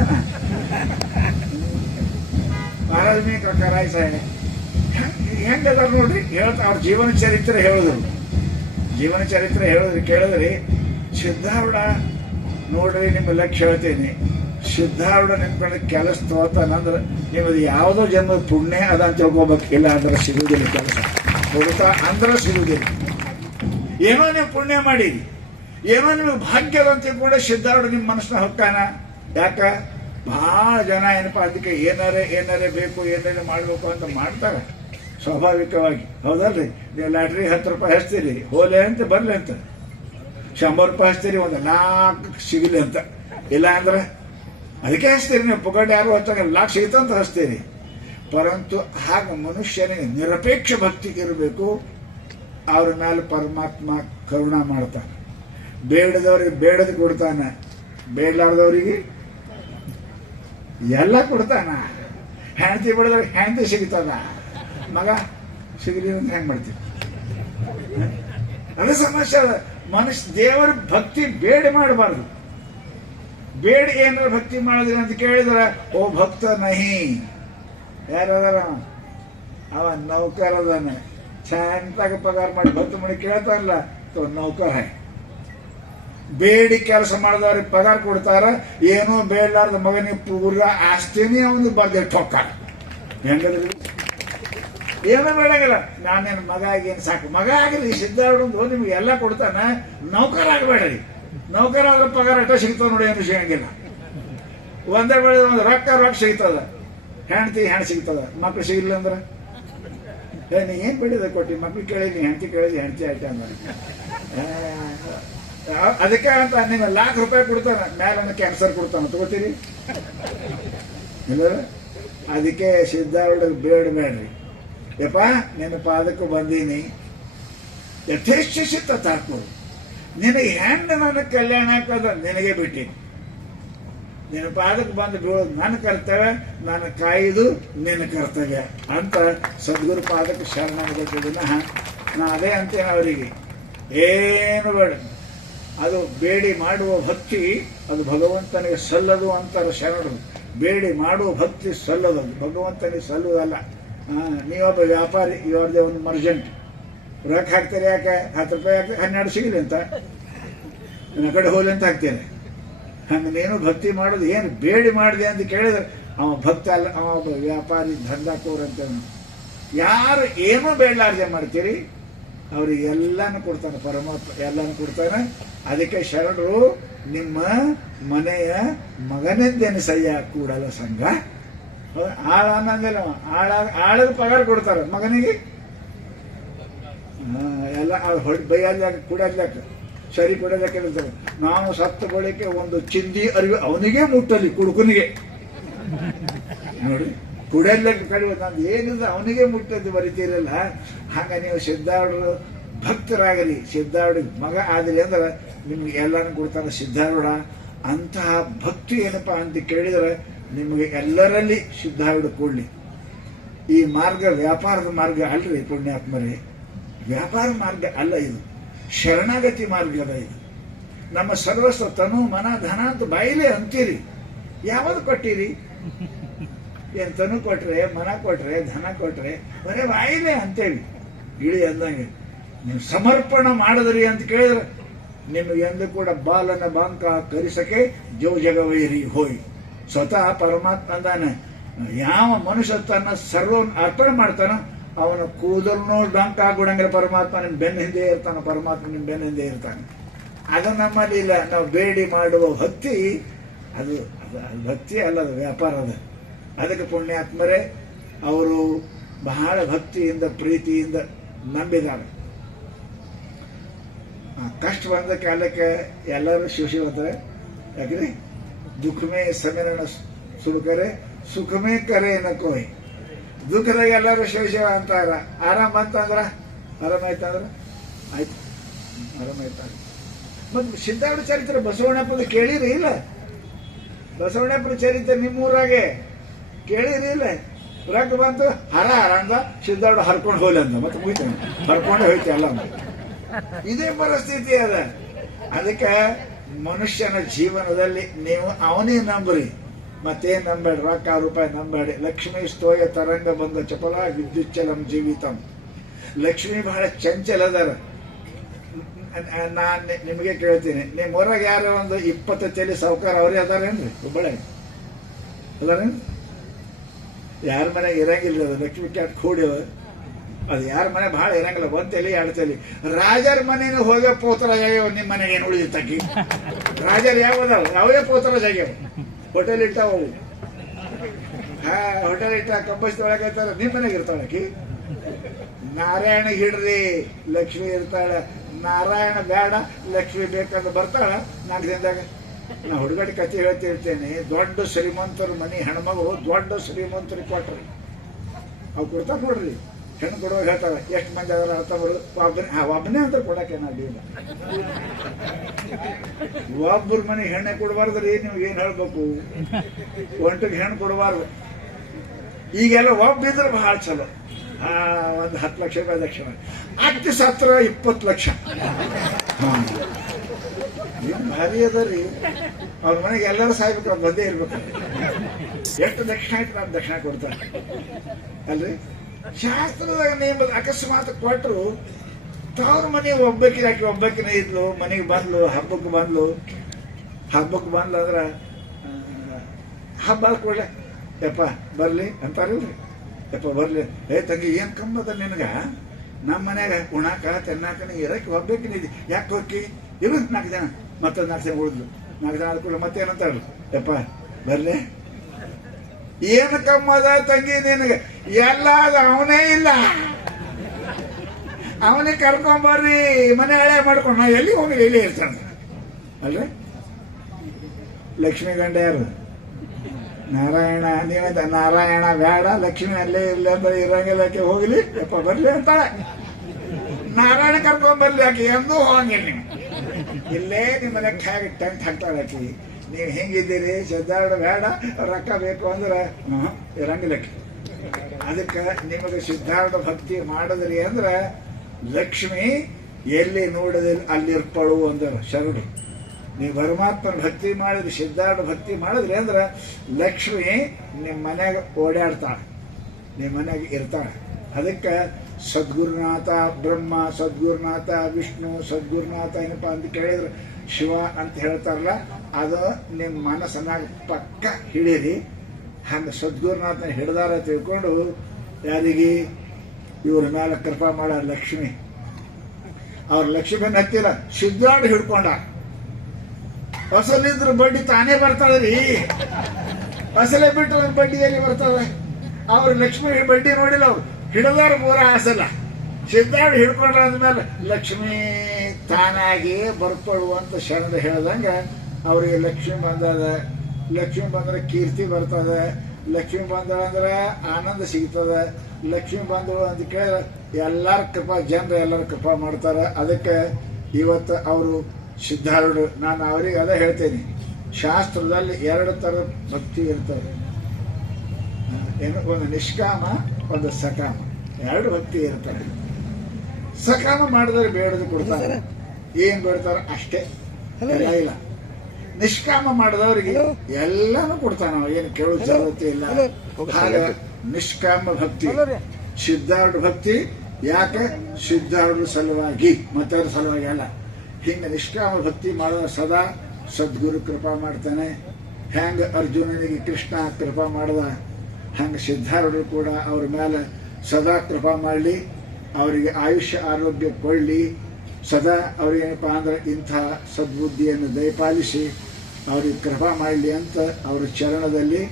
Speaker 1: ಮಹಾರಾಜ ಮೀ ಕರಾಯ್ ಸಾಹೇಬ್. ಹೆಂಗದ ನೋಡ್ರಿ? ಹೇಳ್ತಾ ಅವ್ರ ಜೀವನ ಚರಿತ್ರೆ ಹೇಳಿದ್ರು. ಜೀವನ ಚರಿತ್ರೆ ಹೇಳಿದ್ರಿ ಕೇಳಿದ್ರಿ, ಸಿದ್ಧಾರೂಢ ನೋಡ್ರಿ ನಿಮ್ಮ ಕೇಳ್ತೀನಿ ಸಿದ್ಧಾರೂಢ ಕಡೆ ಕೆಲಸ ತೋತಾನಂದ್ರೆ ನಿಮ್ಮದು ಯಾವುದೋ ಜನ್ಮದ ಪುಣ್ಯ ಅದ ಅಂತ ತಿಳ್ಕೊಬೇಕು. ಇಲ್ಲ ಅಂದ್ರೆ ಸಿಗುವುದಿಲ್ಲ ಕೆಲಸ. ಹೋಗುತ್ತಾ ಅಂದ್ರೆ ಸಿಗುವುದಿಲ್ಲ. ಏನೋ ನೀವು ಪುಣ್ಯ ಮಾಡಿರಿ. ಏನೋ ನಿಮಗೆ ಭಾಗ್ಯದ ಅಂತ ಕೂಡ ಸಿದ್ಧಾರೂಢ ನಿಮ್ಮ ಮನಸ್ಸನ್ನ ಹೊಕ್ಕಾನ? ಯಾಕ? ಬಹಳ ಜನ ಏನಪ್ಪ ಅದಕ್ಕೆ ಏನಾರೆ, ಏನಾರೇ ಬೇಕು, ಏನಾರೇ ಮಾಡಬೇಕು ಅಂತ ಮಾಡ್ತಾರೆ. ಸ್ವಾಭಾವಿಕವಾಗಿ. ಹೌದಲ್ರಿ? ನೀವು ಲಾಟ್ರಿ ಹತ್ತು ರೂಪಾಯಿ ಹಚ್ತೀರಿ ಹೋಲೆ ಅಂತ, ಬರಲಿ ಅಂತ. ಶಂಬರ್ ರೂಪಾಯಿ ಹಚ್ತೀರಿ ಒಂದು ನಾಲ್ಕು ಸಿಗಲಿ ಅಂತ. ಇಲ್ಲ ಅಂದ್ರೆ ಅದಕ್ಕೆ ಹಚ್ತೀರಿ ನೀವು ಪುಗಡ್ ಯಾರು ಹಚ್ಚಂಗ ಲಾಕ್ ಅಂತ ಹಚ್ತೀರಿ ಪರಂತು ಹಾಗ ಮನುಷ್ಯನಿಗೆ ನಿರಪೇಕ್ಷ ಭಕ್ತಿ ಇರಬೇಕು. ಅವ್ರ ಮೇಲೆ ಪರಮಾತ್ಮ ಕರುಣ ಮಾಡ್ತಾನೆ. ಬೇಡದವ್ರಿಗೆ ಬೇಡದ ಕೊಡ್ತಾನೆ. ಬೇಡಲಾರ್ದವ್ರಿಗೆ ಎಲ್ಲ ಕೊಡ್ತಾನ. ಹೆಂಡತಿ ಬಿಡದವ್ರಿಗೆ ಹೆಂಡತಿ ಸಿಗ್ತದ ಮಗ, ಸಿಗಲಿ ಅಂತ ಹೆಂಗ್ ಮಾಡ್ತೀವಿ ಅದೇ ಸಮಸ್ಯೆ ಮನುಷ್ಯ ದೇವರ ಭಕ್ತಿ ಬೇಡ ಮಾಡಬಾರದು. ಬೇಡ ಏನಾರ ಭಕ್ತಿ ಮಾಡಿದ್ರಿ ಅಂತ ಕೇಳಿದ್ರ, ಓ ಭಕ್ತ ನಹಿ. ಯಾರದಾರ ಅವ? ಅವ ನೌಕರ ಅದಾನ. ಶಾಂತಾಗ ಪಗಾರ ಮಾಡಿ ಭಕ್ತ ಮಾಡಿ ಕೇಳ್ತಾರಲ್ಲ, ತೋ ನೌಕರ ಹೈ. ಬೇಡಿ ಕೆಲಸ ಮಾಡಿದವ್ರಿಗೆ ಪಗಾರ ಕೊಡ್ತಾರ, ಏನೋ ಬೇಡಲಾರ್ದ ಮಗನಿಗೆ ಪೂರ ಆಸ್ತಿನೇ ಅವನು ಬರ್ದೆ ಟೊಕ್ಕ ಹೆಂಗದ್ರಿ? ಏನೋ ಬೇಡಂಗಿಲ್ಲ. ನಾನೇನು ಮಗ ಆಗೇನು ಸಾಕು. ಮಗ ಆಗಿರಲಿ ಸಿದ್ಧಾರೂಢಂದು ನಿಮ್ಗೆ ಎಲ್ಲ ಕೊಡ್ತಾನೆ. ನೌಕರ ಆಗಬೇಡ್ರಿ. ನೌಕರ ಆದ್ರೆ ಪಗಾರ ಅಟ ಸಿಗ್ತಾವ ನೋಡಿ, ಏನು ಸಿಗಂಗಿಲ್ಲ ಒಂದೇ ಬೆಳೆ ಒಂದು ರೊಕ್ಕ ರೊಕ್ಕ ಸಿಗ್ತದ. ಹೆಂಡತಿ ಹೆಣ್ಣು ಸಿಗ್ತದ. ಮಕ್ಳು ಸಿಗಿಲ್ಲ ಅಂದ್ರೆ? ಏ, ನೀ ಏನ್ ಬೆಳೆದ ಕೊಟ್ಟಿ ಮಕ್ಳು ಕೇಳಿದ್ನಿ ಹೆಂಡತಿ ಕೇಳಿದ್ನಿ ಹೆಂಡತಿ ಆಯ್ತು ಅಂದ್ರೆ? ಅದಕ್ಕೆ ಅಂತ ನಿಮ್ಮ ಲಾಖ ರೂಪಾಯಿ ಕೊಡ್ತಾನ. ಮ್ಯಾಲ ಕ್ಯಾನ್ಸರ್ ಕೊಡ್ತಾನ. ತಗೋತೀರಿ? ಇಲ್ಲ ಅದಕ್ಕೆ ಸಿದ್ಧಾರ್ಡ್ ಬೇಡ ಬೇಡ್ರಿ. ಯಪ್ಪ, ನಿನ್ನ ಪಾದಕ್ಕೆ ಬಂದೀನಿ. ಯಥೇಚ್ಛಿಸಿ ತಾಕು ನಿನಗೆ ಹೆಂಡ ನನ್ನ ಕಲ್ಯಾಣ ಹಾಕೋದು ನಿನಗೆ ಬಿಟ್ಟೀನಿ. ನಿನ್ನ ಪಾದಕ್ಕೆ ಬಂದು ಬೀಳೋದು ನನ್ನ ಕರ್ತವ್ಯ, ನನ್ನ ಕಾಯ್ದು ನಿನ್ನ ಕರ್ತವ್ಯ ಅಂತ ಸದ್ಗುರು ಪಾದಕ್ಕೆ ದಿನ ನಾ ಅದೇ ಅಂತೇನೆ ಅವರಿಗೆ. ಏನು ಬೇಡ. ಅದು ಬೇಡಿ ಮಾಡುವ ಭಕ್ತಿ, ಅದು ಭಗವಂತನಿಗೆ ಸಲ್ಲದು ಅಂತಾರೆ ಶರಣರು. ಬೇಡಿ ಮಾಡುವ ಭಕ್ತಿ ಸಲ್ಲದು ಭಗವಂತನಿಗೆ ಸಲ್ಲುವುದಲ್ಲ. ನೀವೊಬ್ಬ ವ್ಯಾಪಾರಿ ಇವ್ರದ್ದೇ ಒಂದು ಮರ್ಜೆಂಟ್. ರೊಕ್ಕ ಹಾಕ್ತಾರೆ ಯಾಕೆ? ಹತ್ತು ರೂಪಾಯಿ ಹಾಕ್ತಾರೆ ಹನ್ನೆರಡು ಸಿಗಲಿ ಅಂತ. ನನ್ನ ಕಡೆ ಹೋಗ್ಲಿ ಅಂತ ಹಾಕ್ತೇನೆ. ಹಂಗೆ ನೀನು ಭಕ್ತಿ ಮಾಡೋದು, ಏನು ಬೇಡಿ ಮಾಡಿದೆ ಅಂತ ಕೇಳಿದ್ರೆ, ಅವ ಭಕ್ತ ಅಲ್ಲ, ಅವ ಒಬ್ಬ ವ್ಯಾಪಾರಿ ಅಂತ ಯಾರು ಏನೂ ಬೇಡಲಾರ್ದೆ ಮಾಡ್ತೀರಿ? ಅವ್ರಿಗೆ ಎಲ್ಲಾನು ಕೊಡ್ತಾನೆ, ಪರಮಾತ್ಮ ಎಲ್ಲಾನು ಕೊಡ್ತಾನೆ. ಅದಕ್ಕೆ ಶರಣರು, ನಿಮ್ಮ ಮನೆಯ ಮಗನೆಂದೆನಿಸಯ್ಯ ಕೂಡಲ ಸಂಘ? ಆಳ ಅನ್ನಂಗಿಲ್ಲ. ಆಳ, ಆಳದ ಪಗಾರ ಕೊಡ್ತಾರೆ ಮಗನಿಗೆ. ಎಲ್ಲ ಹೊಡ್ ಬೈಯಲ್ಲಾಕ ಕುಡಲ್ಲಾಕ ಸರಿ ಕುಡಲಕ್ಕೆ ಹೇಳ್ತಾರೆ ನಾವು ಸತ್ತು ಬಳಿಕೆ ಒಂದು ಚಿಂದಿ ಅರಿವು ಅವನಿಗೆ ಮುಟ್ಟಲಿ, ಕುಡುಕನಿಗೆ. ನೋಡಿ ಕುಡಿಯಲ್ಲಕ್ಕೆ ಕಡಿಮೆ ನಾನು ಏನಿಲ್ಲ, ಅವನಿಗೆ ಮುಟ್ಟದ್ದು ಬರಿತೀರಲ್ಲ ಹಾಗ ನೀವು ಸಿದ್ಧಾರ್ಡರು ಭಕ್ತರಾಗಲಿ. ಸಿದ್ಧಾರ್ಡ ಮಗ ಆಗಲಿ ಅಂದ್ರೆ ನಿಮ್ಗೆ ಎಲ್ಲಾನು ಕೊಡ್ತಾರೆ ಸಿದ್ಧಾರೂಢ ಅಂತಹ ಭಕ್ತಿ ಏನಪ್ಪಾ ಅಂತ ಕೇಳಿದ್ರೆ ನಿಮಗೆ ಎಲ್ಲರಲ್ಲಿ ಶುದ್ಧಾವಿಡ ಕೂಡಲಿ ಈ ಮಾರ್ಗ ವ್ಯಾಪಾರದ ಮಾರ್ಗ ಅಲ್ರಿ ಪುಣ್ಯಾತ್ಮರೇ. ವ್ಯಾಪಾರ ಮಾರ್ಗ ಅಲ್ಲ ಇದು. ಶರಣಾಗತಿ ಮಾರ್ಗ ಅದ ಇದು. ನಮ್ಮ ಸರ್ವಸ್ವ ತನು ಮನ ಧನ ಅಂತ ಬಾಯಿಲೆ ಅಂತೀರಿ. ಯಾವುದು ಕೊಟ್ಟಿರಿ? ಏನ್ ತನು ಕೊಟ್ರೆ, ಮನ ಕೊಟ್ರೆ, ಧನ ಕೊಟ್ರೆ, ಬರೇ ಬಾಯಿಲೆ ಅಂತೇಳಿ. ಇಳಿ ಅಂದಂಗೆ, ನೀವು ಸಮರ್ಪಣ ಮಾಡಿದ್ರಿ ಅಂತ ಕೇಳಿದ್ರೆ, ನಿಮಗೆ ಎಂದು ಕೂಡ ಬಾಲನ ಬಾಂಕ ಕರಿಸಕ್ಕೆ ಜೋ ಜಗವೈರಿ ಹೋಯ್. ಸ್ವತಃ ಪರಮಾತ್ಮ ಅಂದಾನೆ ಯಾವ ಮನುಷ್ಯ ತನ್ನ ಸರ್ವ ಅರ್ಪಣೆ ಮಾಡ್ತಾನೋ, ಅವನ ಕೂದಲು ಡಂಕ ಆಗ್ಬಿಡಂಗಿಲ್ಲ ಪರಮಾತ್ಮ ನಿಮ್ ಬೆನ್ನ ಹಿಂದೆ ಇರ್ತಾನೆ ಪರಮಾತ್ಮ ನಿಮ್ ಬೆನ್ನ ಹಿಂದೆ ಇರ್ತಾನೆ. ಅದು ನಮ್ಮಲ್ಲಿ ಇಲ್ಲ. ನಾವು ಬೇಡಿ ಮಾಡುವ ಭಕ್ತಿ, ಅದು ಭಕ್ತಿ ಅಲ್ಲ, ಅದು ವ್ಯಾಪಾರ ಅದ. ಅದಕ್ಕೆ ಪುಣ್ಯಾತ್ಮರೇ, ಅವರು ಬಹಳ ಭಕ್ತಿಯಿಂದ, ಪ್ರೀತಿಯಿಂದ ನಂಬಿದ್ದಾರೆ. ಕಷ್ಟ ಬಂದ ಕಾಲಕ್ಕೆ ಎಲ್ಲರೂ ಶಿವ ಶಿವ ಅಂತಾರೆ ಯಾಕ್ರಿ ದುಃಖಮೇ ಸಮೀರಣ ಸುಖರೆ ಸುಖಮೇ ಕರೆ ನಕೋಯ್ ದುಃಖದಾಗ ಎಲ್ಲರೂ ಶಿವ ಶಿವ ಅಂತಾರ. ಆರಾಮ ಅಂತಂದ್ರ? ಆರಾಮಾಯ್ತಂದ್ರ ಆಯ್ತು. ಆರಾಮಾಯ್ತಾರ ಮತ್ತೆ ಸಿದ್ಧಾರ್ಥ ಚರಿತ್ರೆ ಬಸವಣ್ಣಪ್ಪದ ಕೇಳಿರಿ ಇಲ್ಲ? ಬಸವಣ್ಣಪ್ಪನ ಚರಿತ್ರೆ ನಿಮ್ಮೂರಾಗೆ ಕೇಳಿರಿ ಇಲ್ಲ? ರಕ್ ಬಂತು? ಹರ ಹರ ಅಂದ. ಸಿದ್ಧಾರೂಢ ಹರ್ಕೊಂಡು ಹೋಗ್ಲಿ ಅಂತ ಮತ್ತೆ ಮುಗಿತಾನೆ. ಹರ್ಕೊಂಡು ಹೋಯ್ತು ಅಂತ. ಇದೇ ಪರಿಸ್ಥಿತಿ ಅದ. ಅದಕ್ಕೆ ಮನುಷ್ಯನ ಜೀವನದಲ್ಲಿ ನೀವು ಅವನೇ ನಂಬ್ರಿ. ಮತ್ತೇನು ನಂಬೇಡಿ ರೊಕ್ಕ ರೂಪಾಯಿ ನಂಬೇಡಿ ಲಕ್ಷ್ಮಿ ಸ್ತೋಯ ತರಂಗ ಬಂದ ಚಪಲ ವಿದ್ಯುಚ್ಚಲಂ ಜೀವಿತಂ. ಲಕ್ಷ್ಮಿ ಬಹಳ ಚಂಚಲ ಅದಾರ. ನಾನು ನಿಮಗೆ ಕೇಳ್ತೀನಿ. ನಿಮ್ಮ ಊರಾಗ ಯಾರು ಒಂದು ಇಪ್ಪತ್ತು ತಲೆ ಸಾವುಕಾರ ಅವರೇ ಅದಾರೇನ್ರಿ? ಹುಬ್ಬಳ್ಳಿ ಅದಾರೇನು ಯಾರ ಮನೆಗೆ ಇರಂಗಿಲ್ಲ ಲಕ್ಷ್ಮಿ ಕ್ಯಾಟ್ ಕೂಡಿ ಅದು ಯಾರ ಮನೆ ಭಾಳ ಇರಂಗಿಲ್ಲ, ಒಂದ್ ತಲೆ, ಎರಡು ತಲೆ. ರಾಜರ ಮನೆಗೆ ಹೋಗೋ ಪೋತ್ರ ನಿಮ್ಮ ಮನೆಗೆ ಏನು ತಗ್ಗಿ ರಾಜರು ಯಾವ ಅದಾವ? ಪೋತ್ರ ಜಾಗ್ಯಾವ ಹೋಟೆಲ್ ಇಟ್ಟಾವ ಹಾ ಹೋಟೆಲ್ ಇಟ್ಟ ಕಂಪಸ್ ತೊಳಕತ್ತಾರ ನಿಮ್ಮ ಮನೆಗೆ ಇರ್ತಾಳಕಿ ನಾರಾಯಣ ಹಿಡ್ರಿ, ಲಕ್ಷ್ಮಿ ಇರ್ತಾಳ. ನಾರಾಯಣ ಬೇಡ ಲಕ್ಷ್ಮಿ ಬೇಕಂತ ಬರ್ತಾಳ. ನಾಲ್ಕು ದಿನದಾಗ ನಾ ಹುಡುಗಡೆ ಕತೆ ಹೇಳ್ತಿರ್ತೇನೆ ದೊಡ್ಡ ಶ್ರೀಮಂತರ ಮನಿ, ಹೆಣ್ಮಗಳು ದೊಡ್ಡ ಶ್ರೀಮಂತರಿಗೆ ಕೊಟ್ರಿ. ಅವು ಕೊಡ್ತಾ ಕೊಡ್ರಿ ಹೆಣ್ಣು ಕೊಡುವಾಗ ಹೇಳ್ತಾರೆ, ಎಷ್ಟು ಮಂದಿ ಅದರ? ಹೇಳ್ತಾವರು ಒಬ್ಬನೇ ಒಬ್ಬನೇ ಅಂತ ಕೊಡಕ್ಕೆ ನಾವು ಇಲ್ಲ. ಒಬ್ಬರ ಮನೆ ಹೆಣ್ಣೆ ಕೊಡಬಾರ್ದ್ರಿ, ನೀವು ಏನು ಹೇಳ್ಬೇಕು? ಒಂಟಿಗೆ ಹೆಣ್ಣು ಕೊಡಬಾರ್ದು. ಈಗೆಲ್ಲ ಒಬ್ಬಿದ್ರೆ ಬಹಳ ಚಲೋ. ಒಂದು ಹತ್ತು ಲಕ್ಷ ರೂಪಾಯಿ ದಕ್ಷಿಣ ಅತಿ ಸತ್ರ ಇಪ್ಪತ್ತು ಲಕ್ಷ. ಹಾ. ಭಾರಿ ಅದ ರೀ. ಅವ್ರ ಮನೆಗೆ ಎಲ್ಲರೂ ಸಾಯ್ಬೇಕು ಅವ್ರು ಬಂದೇ ಇರ್ಬೇಕು. ಎಷ್ಟು ದಕ್ಷಿಣ ಆಯ್ತು, ನಾನು ದಕ್ಷಿಣ ಕೊಡ್ತಾರೆ ಅಲ್ರಿ? ಶಾಸ್ತ್ರದಾಗ ನೇಮ ಅಕಸ್ಮಾತ್ ಕೊಟ್ಟರು ತವ್ರ ಮನೆ ಒಬ್ಬಕ್ಕಿನ ಹಾಕಿ ಒಬ್ಬಕಿನ ಇದ್ಲು, ಮನೆಗೆ ಬಂದ್ಲು, ಹಬ್ಬಕ್ಕೆ ಬಂದ್ಲು. ಹಬ್ಬಕ್ಕೆ ಬಂದ್ಲು ಅಂದ್ರೆ ಹಬ್ಬ ಕೊಡ್ಲೆ ಯಪ್ಪ, ಬರಲಿ ಅಂತಾರಿಲ್ರಿ. ಯಪ್ಪ, ಬರಲಿ. ಏ, ತಂಗಿ, ಏನ್ ಕಮ್ಮದ ನಿನಗ? ನಮ್ಮ ಮನ್ಯಾಗ ಉಣಾಕ ತಿನ್ನಾಕ ಇರಕ್ಕೆ ಒಬ್ಬಕಿನ ಇದ್ದಿ. ಯಾಕೆ ಹೋಗಿ ಇರು ನಾಲ್ಕು ಜನ. ಮತ್ತೊಂದು ನಾಲ್ಕು ಜನ ಉಳಿದ್ಲು. ನಾಲ್ಕು ಜನ ಆದ ಕೂಡ ಮತ್ತೆ ಏನಂತಾರಲ್ಲ ಯಪ್ಪ, ಬರ್ಲಿ. ಏನು ಕಮ್ಮದ ತಂಗಿ ನಿನಗೆ? ಎಲ್ಲ ಅದು ಅವನೇ ಇಲ್ಲ. ಅವನೇ ಕರ್ಕೊಂಬರ್ರಿ ಮನೆ ಹಳೆ ಮಾಡ್ಕೊಂಡು. ನಾ ಎಲ್ಲಿ ಹೋಗಿ ಎಲ್ಲಿ ಇರ್ತಾನೆ. ಅಲ್ರಿ ಲಕ್ಷ್ಮೀ ಗಂಡ ಯಾರು? ನಾರಾಯಣ ನೀವಂತ ನಾರಾಯಣ ಬೇಡ, ಲಕ್ಷ್ಮಿ ಅಲ್ಲೇ ಇರ್ಲಿ ಅಂದ್ರೆ ಇರಂಗಿಲ್ಲ ಆಕೆ ಹೋಗ್ಲಿ. ಯಪ್ಪ ಬರ್ಲಿ ಅಂತಾಳೆ. ನಾರಾಯಣ ಕರ್ಕೊಂಡ್ ಬರ್ಲಿ ಆಕೆ ಎಂದೂ ಹೋಗಂಗಿಲ್ಲ ನೀವು ಇಲ್ಲೇ ನಿಮ್ಮ ಲೆಕ್ಕ ಹಾಕಿ ಟೆಂಟ್ ಹಾಕ್ತಾಳೆ ನೀವು ಹೆಂಗಿದ್ದೀರಿ? ಸದ್ದಾಡ ಬೇಡ ರೊಕ್ಕ ಬೇಕು ಅಂದ್ರೆ ಹ್ಮ್, ಇರಂಗಿಲ್ಲ ಅದಕ್ಕೆ ನಿಮಗೆ ಸಿದ್ಧಾರ್ಥ ಭಕ್ತಿ ಮಾಡಿದ್ರಿ ಅಂದ್ರೆ ಲಕ್ಷ್ಮಿ ಎಲ್ಲಿ ನೋಡಿದ್ರೆ ಅಲ್ಲಿರ್ಪಳು ಅಂದರು ಶರಣು. ನೀವು ಪರಮಾತ್ಮನ ಭಕ್ತಿ ಮಾಡಿದ್ರಿ ಸಿದ್ಧಾರ್ಥ ಭಕ್ತಿ ಮಾಡಿದ್ರಿ ಅಂದ್ರೆ ಲಕ್ಷ್ಮಿ ನಿಮ್ಮ ಮನೆಗೆ ಓಡಾಡ್ತಾಳೆ ನಿಮ್ಮ ಮನೆಗೆ ಇರ್ತಾಳೆ. ಅದಕ್ಕೆ ಸದ್ಗುರುನಾಥ ಬ್ರಹ್ಮ ಸದ್ಗುರುನಾಥ ವಿಷ್ಣು ಸದ್ಗುರುನಾಥ ಏನಪ್ಪ ಅಂತ ಕೇಳಿದ್ರೆ ಶಿವ ಅಂತ ಹೇಳ್ತಾರಲ್ಲ, ಅದು ನಿಮ್ಮ ಮನಸ್ಸನ್ನಾಗ ಪಕ್ಕ ಹಿಡೀರಿ. ಹಂಗೆ ಸದ್ಗುರುನಾಥನ ಹಿಡ್ದಾರ ತಿಳ್ಕೊಂಡು, ಯಾರಿಗೆ ಇವ್ರ ಮೇಲೆ ಕೃಪಾ ಮಾಡ ಲಕ್ಷ್ಮಿ. ಅವ್ರ ಲಕ್ಷ್ಮಿ ಹತ್ತಿರ ಸಿದ್ಧಾಡ್ ಹಿಡ್ಕೊಂಡ. ಫಸಲಿದ್ರ ಬಡ್ಡಿ ತಾನೇ ಬರ್ತಾಳ್ರಿ. ಅಸಲೇ ಬಿಟ್ಟು ಬಡ್ಡಿ ಎಲ್ಲಿ ಬರ್ತದೆ? ಅವ್ರ ಲಕ್ಷ್ಮಿ ಬಡ್ಡಿ ನೋಡಿಲ್ಲ ಅವ್ರು. ಹಿಡದಾರ ಮೂರ ಆಸಲ್ಲ ಸಿದ್ಧಾಡ್ ಹಿಡ್ಕೊಂಡ್ರ ಅಂದ್ಮೇಲೆ ಲಕ್ಷ್ಮಿ ತಾನಾಗಿ ಬರ್ಕೊಳ್ಳುವಂತ ಶರಣ ಹೇಳ್ದಂಗ ಅವರಿಗೆ ಲಕ್ಷ್ಮಿ ಬಂದದ. ಲಕ್ಷ್ಮಿ ಬಂದ್ರೆ ಕೀರ್ತಿ ಬರ್ತದೆ. ಲಕ್ಷ್ಮಿ ಬಂದಳು ಅಂದ್ರೆ ಆನಂದ ಸಿಗ್ತದೆ. ಲಕ್ಷ್ಮಿ ಬಂದಳು ಅಂತ ಕೇಳಿದ್ರೆ ಎಲ್ಲರ ಕೃಪಾ ಜನರು ಎಲ್ಲರ ಕೃಪಾ ಮಾಡ್ತಾರೆ. ಅದಕ್ಕೆ ಇವತ್ತು ಅವರು ಸಿದ್ಧಾರೂಢ ನಾನು ಅವರಿಗೆ ಅದೇ ಹೇಳ್ತೇನೆ. ಶಾಸ್ತ್ರದಲ್ಲಿ ಎರಡು ಥರದ ಭಕ್ತಿ ಇರ್ತವೆ ಆ, ಏನು? ಒಂದು ನಿಷ್ಕಾಮ ಒಂದು ಸಕಾಮ. ಎರಡು ಭಕ್ತಿ ಇರ್ತವೆ ಸಕಾಮ ಮಾಡಿದ್ರೆ ಬೇಡದು ಕೊಡ್ತಾರೆ. ಏನ್ ಬೇಡ್ತಾರ ಅಷ್ಟೇ. ಎಲ್ಲ ಇಲ್ಲ. ನಿಷ್ಕಾಮ ಮಾಡಿದವರಿಗೆ ಎಲ್ಲಾನು ಕೊಡ್ತಾನ ಏನು ಕೇಳೋ ಜರತೆ ಇಲ್ಲ. ಹಾಗೆ ನಿಷ್ಕಾಮ ಭಕ್ತಿ. ಸಿದ್ಧಾರ್ಢ ಭಕ್ತಿ. ಯಾಕೆ? ಸಿದ್ಧಾರ್ಢ ಸಲುವಾಗಿ. ಮತ್ತವ್ರ ಸಲುವಾಗಿ ಅಲ್ಲ. ಹಿಂಗೆ ನಿಷ್ಕಾಮ ಭಕ್ತಿ ಮಾಡಿದ ಸದಾ ಸದ್ಗುರು ಕೃಪಾ ಮಾಡ್ತಾನೆ. ಹ್ಯಾಂಗ ಅರ್ಜುನನಿಗೆ ಕೃಷ್ಣ ಕೃಪಾ ಮಾಡ್ದ ಹಂಗೆ ಸಿದ್ಧಾರ್ಥರು ಕೂಡ ಅವ್ರ ಮೇಲೆ ಸದಾ ಕೃಪಾ ಮಾಡಲಿ ಅವರಿಗೆ ಆಯುಷ್ಯ ಆರೋಗ್ಯ ಕೊಳ್ಳಿ ಸದಾ ಅವ್ರಿಗೇನಪ್ಪ ಅಂದ್ರೆ ಇಂಥ ಸದ್ಬುದ್ಧಿಯನ್ನು ದಯಪಾಲಿಸಿ, ಅವ್ರಿಗೆ ಕೃಪಾ ಮಾಡಲಿ ಅಂತ ಅವರ ಚರಣದಲ್ಲಿ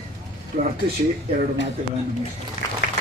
Speaker 1: ಪ್ರಾರ್ಥಿಸಿ ಎರಡು ಮಾತುಗಳನ್ನು ಮುಗಿಸ್ತಾರೆ